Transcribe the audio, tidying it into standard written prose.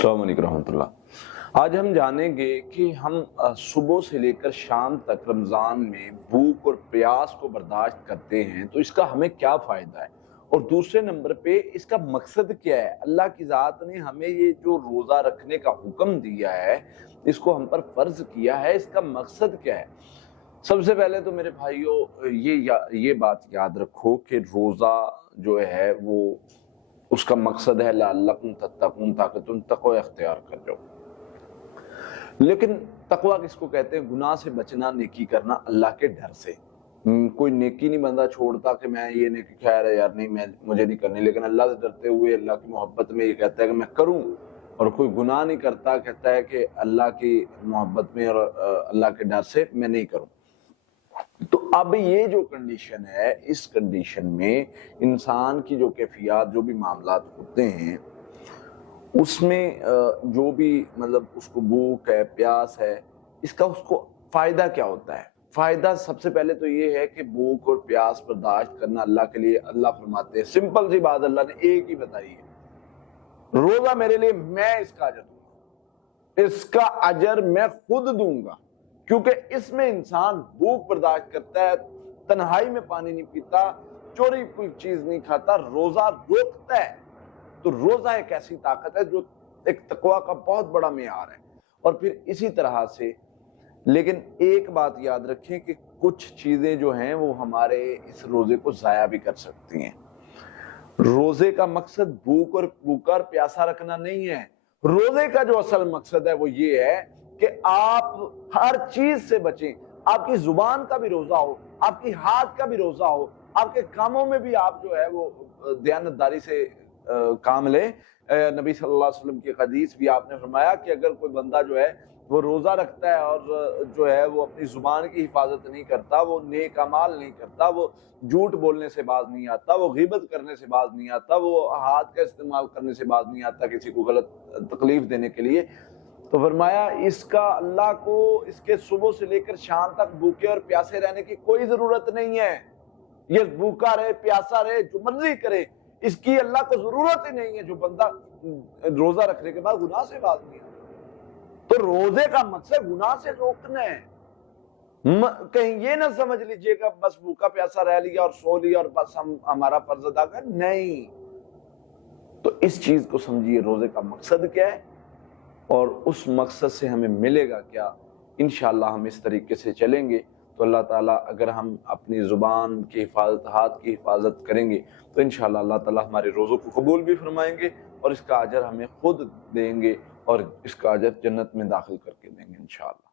السلام علیکم رحمۃ اللہ۔ آج ہم جانیں گے کہ ہم صبح سے لے کر شام تک رمضان میں بھوک اور پیاس کو برداشت کرتے ہیں تو اس کا ہمیں کیا فائدہ ہے، اور دوسرے نمبر پہ اس کا مقصد کیا ہے۔ اللہ کی ذات نے ہمیں یہ جو روزہ رکھنے کا حکم دیا ہے، اس کو ہم پر فرض کیا ہے، اس کا مقصد کیا ہے۔ سب سے پہلے تو میرے بھائیوں یہ بات یاد رکھو کہ روزہ جو ہے وہ اس کا مقصد ہے لعلکم تتقون، تاکہ تم تقوی اختیار کر جاؤ۔ لیکن تقوی کس کو کہتے ہیں؟ گناہ سے بچنا، نیکی کرنا اللہ کے ڈر سے۔ کوئی نیکی نہیں بندہ چھوڑتا کہ میں یہ نیکی خیر ہے یار، نہیں مجھے نہیں کرنی، لیکن اللہ سے ڈرتے ہوئے اللہ کی محبت میں یہ کہتا ہے کہ میں کروں، اور کوئی گناہ نہیں کرتا، کہتا ہے کہ اللہ کی محبت میں اور اللہ کے ڈر سے میں نہیں کروں۔ تو اب یہ جو کنڈیشن ہے، اس کنڈیشن میں انسان کی جو کیفیات، جو بھی معاملات ہوتے ہیں، اس میں جو بھی مطلب اس کو بھوک ہے، پیاس ہے، اس کا اس کو فائدہ کیا ہوتا ہے؟ فائدہ سب سے پہلے تو یہ ہے کہ بھوک اور پیاس برداشت کرنا اللہ کے لیے، اللہ فرماتے ہیں سمپل سی بات اللہ نے ایک ہی بتائی ہے، روزہ میرے لیے میں اس کا اجر دوں گا، اس کا اجر میں خود دوں گا، کیونکہ اس میں انسان بھوک برداشت کرتا ہے، تنہائی میں پانی نہیں پیتا، چوری کوئی چیز نہیں کھاتا، روزہ روکتا ہے۔ تو روزہ ایک ایسی طاقت ہے جو ایک تقوی کا بہت بڑا معیار ہے۔ اور پھر اسی طرح سے، لیکن ایک بات یاد رکھیں کہ کچھ چیزیں جو ہیں وہ ہمارے اس روزے کو ضائع بھی کر سکتی ہیں۔ روزے کا مقصد بھوکا اور پیاسا رکھنا نہیں ہے۔ روزے کا جو اصل مقصد ہے وہ یہ ہے کہ آپ ہر چیز سے بچیں، آپ کی زبان کا بھی روزہ ہو، آپ کی ہاتھ کا بھی روزہ ہو، آپ کے کاموں میں بھی آپ جو ہے وہ دیانتداری سے کام لیں۔ نبی صلی اللہ علیہ وسلم کی حدیث بھی آپ نے فرمایا کہ اگر کوئی بندہ جو ہے وہ روزہ رکھتا ہے اور جو ہے وہ اپنی زبان کی حفاظت نہیں کرتا، وہ نیک اعمال نہیں کرتا، وہ جھوٹ بولنے سے باز نہیں آتا، وہ غیبت کرنے سے باز نہیں آتا، وہ ہاتھ کا استعمال کرنے سے باز نہیں آتا کسی کو غلط تکلیف دینے کے لیے، تو فرمایا اس کا اللہ کو اس کے صبح سے لے کر شام تک بھوکے اور پیاسے رہنے کی کوئی ضرورت نہیں ہے۔ یہ بھوکا رہے، پیاسا رہے، جو مرضی کرے، اس کی اللہ کو ضرورت ہی نہیں ہے۔ جو بندہ روزہ رکھنے کے بعد گناہ سے باز نہیں آتا، تو روزے کا مقصد گناہ سے روکنا ہے۔ کہیں یہ نہ سمجھ لیجئے کہ بس بھوکا پیاسا رہ لیا اور سو لیا اور بس ہمارا فرض ادا کر، نہیں۔ تو اس چیز کو سمجھیے، روزے کا مقصد کیا ہے اور اس مقصد سے ہمیں ملے گا کیا۔ انشاءاللہ ہم اس طریقے سے چلیں گے تو اللہ تعالیٰ، اگر ہم اپنی زبان کی حفاظت، ہاتھ کی حفاظت کریں گے تو انشاءاللہ اللہ تعالیٰ ہمارے روزوں کو قبول بھی فرمائیں گے، اور اس کا اجر ہمیں خود دیں گے، اور اس کا اجر جنت میں داخل کر کے دیں گے انشاءاللہ۔